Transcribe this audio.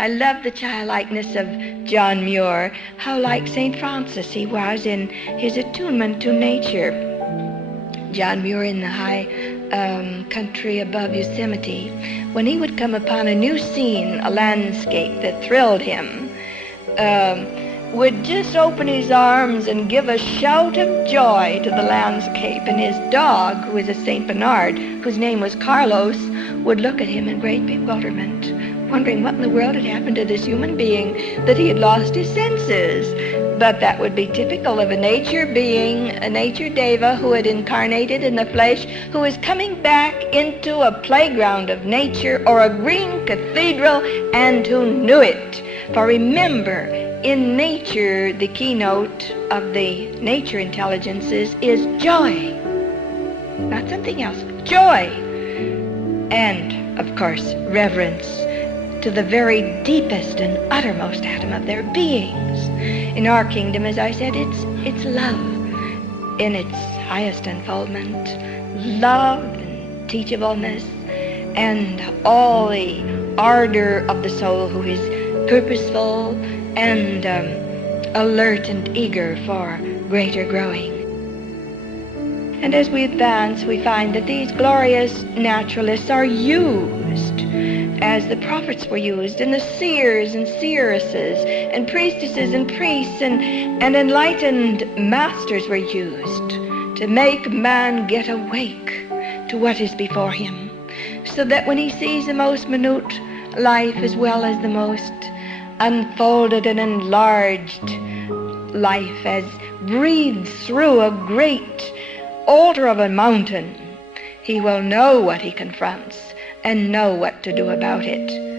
I love the childlikeness of John Muir, how like St. Francis he was in his attunement to nature. John Muir in the high country above Yosemite, when he would come upon a new scene, a landscape that thrilled him, would just open his arms and give a shout of joy to the landscape, and his dog, who was a St. Bernard, whose name was Carlos, would look at him in great bewilderment, wondering what in the world had happened to this human being, that he had lost his senses. But that would be typical of a nature being, a nature deva who had incarnated in the flesh, who is coming back into a playground of nature or a green cathedral, and who knew it. For remember, in nature, the keynote of the nature intelligences is joy, not something else, joy. And, of course, reverence to the very deepest and uttermost atom of their beings. In our kingdom, as I said, it's love in its highest unfoldment, love and teachableness, and all the ardor of the soul who is purposeful and alert and eager for greater growing. And as we advance, we find that these glorious naturalists are used as the prophets were used, and the seers and seeresses, and priestesses and priests, and enlightened masters were used to make man get awake to what is before him, so that when he sees the most minute life as well as the most unfolded and enlarged life as breathes through a great altar of a mountain, he will know what he confronts and know what to do about it.